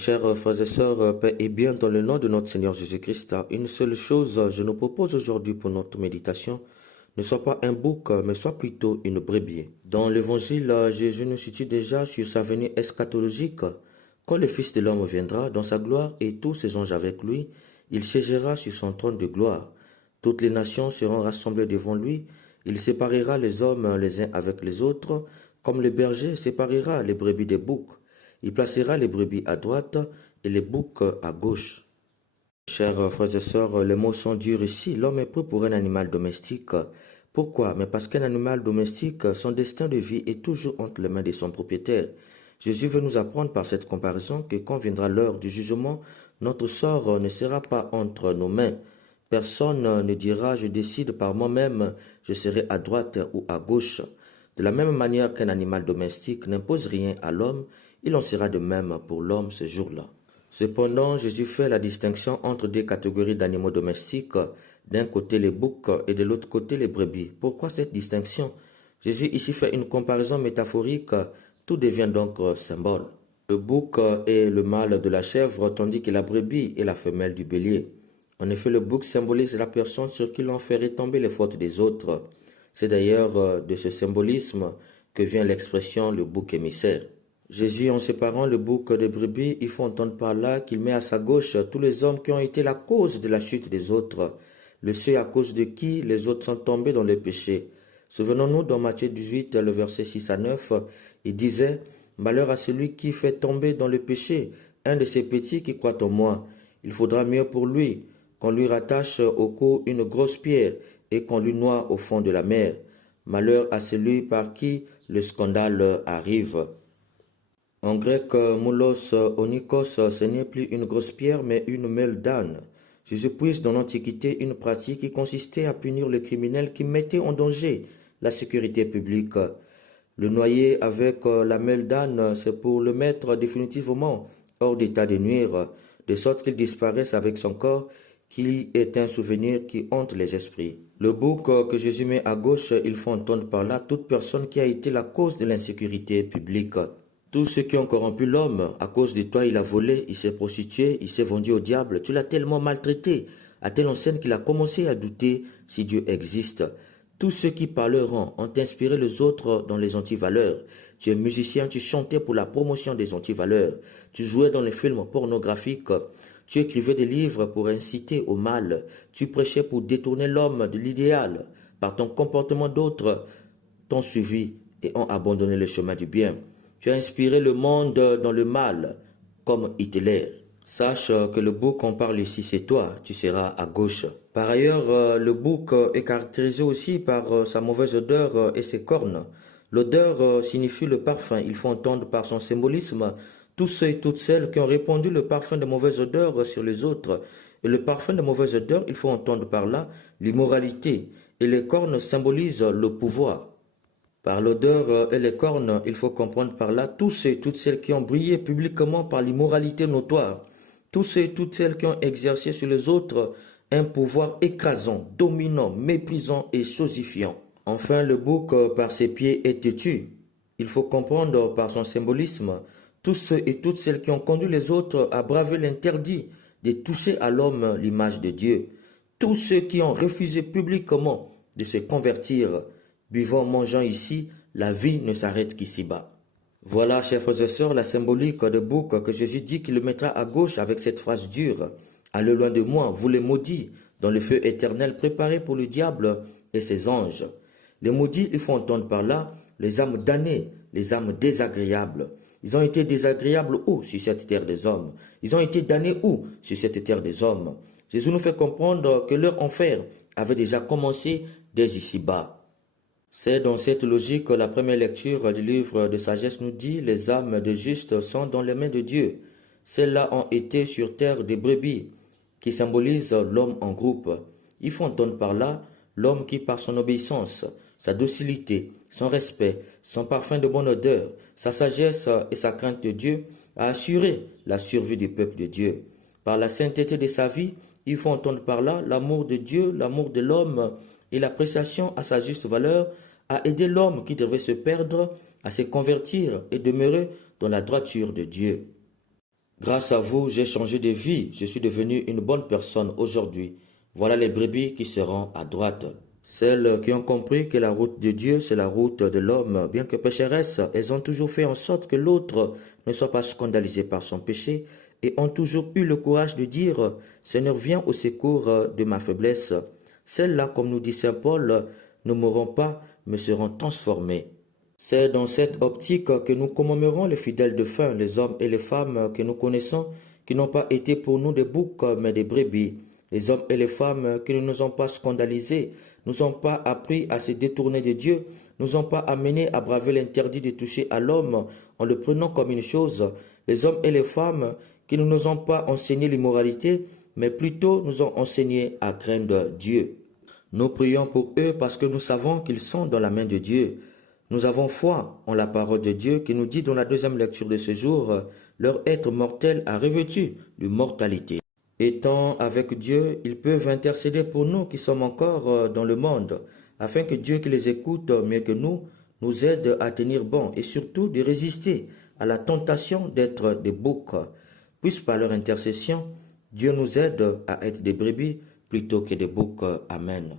Chers frères et sœurs, paix et bien dans le nom de notre Seigneur Jésus-Christ, une seule chose je nous propose aujourd'hui pour notre méditation, ne soit pas un bouc, mais soit plutôt une brebis. Dans l'évangile, Jésus nous situe déjà sur sa venue eschatologique. Quand le Fils de l'homme viendra dans sa gloire et tous ses anges avec lui, il siégera sur son trône de gloire. Toutes les nations seront rassemblées devant lui. Il séparera les hommes les uns avec les autres, comme le berger séparera les brebis des boucs. Il placera les brebis à droite et les boucs à gauche. Chers frères et sœurs, les mots sont durs ici. L'homme est pris pour un animal domestique. Pourquoi? Mais parce qu'un animal domestique, son destin de vie est toujours entre les mains de son propriétaire. Jésus veut nous apprendre par cette comparaison que quand viendra l'heure du jugement, notre sort ne sera pas entre nos mains. Personne ne dira « je décide par moi-même, je serai à droite ou à gauche ». De la même manière qu'un animal domestique n'impose rien à l'homme, il en sera de même pour l'homme ce jour-là. Cependant, Jésus fait la distinction entre deux catégories d'animaux domestiques, d'un côté les boucs et de l'autre côté les brebis. Pourquoi cette distinction? Jésus ici fait une comparaison métaphorique, tout devient donc symbole. Le bouc est le mâle de la chèvre, tandis que la brebis est la femelle du bélier. En effet, le bouc symbolise la personne sur qui l'on fait retomber les fautes des autres. C'est d'ailleurs de ce symbolisme que vient l'expression le bouc émissaire. Jésus, en séparant le bouc des brebis, il faut entendre par là qu'il met à sa gauche tous les hommes qui ont été la cause de la chute des autres, le ceux à cause de qui les autres sont tombés dans le péché. Souvenons-nous dans Matthieu 18, le verset 6 à 9, il disait « Malheur à celui qui fait tomber dans le péché un de ces petits qui croient en moi. Il faudra mieux pour lui qu'on lui rattache au cou une grosse pierre et qu'on lui noie au fond de la mer. Malheur à celui par qui le scandale arrive. » En grec, moulos onikos, ce n'est plus une grosse pierre, mais une meule d'âne. Jésus puise dans l'Antiquité une pratique qui consistait à punir le criminel qui mettait en danger la sécurité publique. Le noyer avec la meule d'âne, c'est pour le mettre définitivement hors d'état de nuire, de sorte qu'il disparaisse avec son corps, qui est un souvenir qui hante les esprits. Le bouc que Jésus met à gauche, il faut entendre par là toute personne qui a été la cause de l'insécurité publique. Tous ceux qui ont corrompu l'homme, à cause de toi il a volé, il s'est prostitué, il s'est vendu au diable, tu l'as tellement maltraité, à telle enseigne qu'il a commencé à douter si Dieu existe. Tous ceux qui parleront ont inspiré les autres dans les antivaleurs. Tu es musicien, tu chantais pour la promotion des antivaleurs. Tu jouais dans les films pornographiques. Tu écrivais des livres pour inciter au mal. Tu prêchais pour détourner l'homme de l'idéal. Par ton comportement, d'autres t'ont suivi et ont abandonné le chemin du bien. Tu as inspiré le monde dans le mal, comme Hitler. Sache que le bouc qu'on parle ici, c'est toi, tu seras à gauche. Par ailleurs, le bouc est caractérisé aussi par sa mauvaise odeur et ses cornes. L'odeur signifie le parfum, il faut entendre par son symbolisme tous ceux et toutes celles qui ont répandu le parfum de mauvaise odeur sur les autres. Et le parfum de mauvaise odeur, il faut entendre par là l'immoralité. Et les cornes symbolisent le pouvoir. Par l'odeur et les cornes, il faut comprendre par là tous ceux et toutes celles qui ont brillé publiquement par l'immoralité notoire. Tous ceux et toutes celles qui ont exercé sur les autres un pouvoir écrasant, dominant, méprisant et chosifiant. Enfin, le bouc par ses pieds est têtu. Il faut comprendre par son symbolisme tous ceux et toutes celles qui ont conduit les autres à braver l'interdit de toucher à l'homme l'image de Dieu. Tous ceux qui ont refusé publiquement de se convertir. Buvant, mangeant ici, la vie ne s'arrête qu'ici-bas. Voilà, chers frères et sœurs, la symbolique de bouc que Jésus dit qu'il le mettra à gauche avec cette phrase dure. Allez loin de moi, vous les maudits, dans le feu éternel préparé pour le diable et ses anges. Les maudits, il faut entendre par là les âmes damnées, les âmes désagréables. Ils ont été désagréables où? Sur cette terre des hommes. Ils ont été damnés où? Sur cette terre des hommes. Jésus nous fait comprendre que leur enfer avait déjà commencé dès ici-bas. C'est dans cette logique que la première lecture du livre de sagesse nous dit « Les âmes des justes sont dans les mains de Dieu. Celles-là ont été sur terre des brebis, qui symbolisent l'homme en groupe. Il faut entendre par là l'homme qui, par son obéissance, sa docilité, son respect, son parfum de bonne odeur, sa sagesse et sa crainte de Dieu, a assuré la survie du peuple de Dieu. Par la sainteté de sa vie, il faut entendre par là l'amour de Dieu, l'amour de l'homme, et l'appréciation à sa juste valeur a aidé l'homme qui devait se perdre à se convertir et demeurer dans la droiture de Dieu. Grâce à vous, j'ai changé de vie. Je suis devenu une bonne personne aujourd'hui. Voilà les brebis qui seront à droite. Celles qui ont compris que la route de Dieu, c'est la route de l'homme. Bien que pécheresses, elles ont toujours fait en sorte que l'autre ne soit pas scandalisé par son péché et ont toujours eu le courage de dire « Seigneur, viens au secours de ma faiblesse ». Celles-là, comme nous dit Saint Paul, ne mourront pas, mais seront transformées. C'est dans cette optique que nous commémorons les fidèles de fin, les hommes et les femmes que nous connaissons, qui n'ont pas été pour nous des boucs, mais des brebis. Les hommes et les femmes qui ne nous ont pas scandalisés, nous ont pas appris à se détourner de Dieu, nous ont pas amenés à braver l'interdit de toucher à l'homme en le prenant comme une chose. Les hommes et les femmes qui ne nous ont pas enseigné l'immoralité, mais plutôt nous ont enseigné à craindre Dieu. Nous prions pour eux parce que nous savons qu'ils sont dans la main de Dieu. Nous avons foi en la parole de Dieu qui nous dit dans la deuxième lecture de ce jour, leur être mortel a revêtu l'immortalité. Étant avec Dieu, ils peuvent intercéder pour nous qui sommes encore dans le monde, afin que Dieu qui les écoute mieux que nous aide à tenir bon et surtout de résister à la tentation d'être des boucs. Puisse par leur intercession, Dieu nous aide à être des brebis plutôt que des boucs. Amen.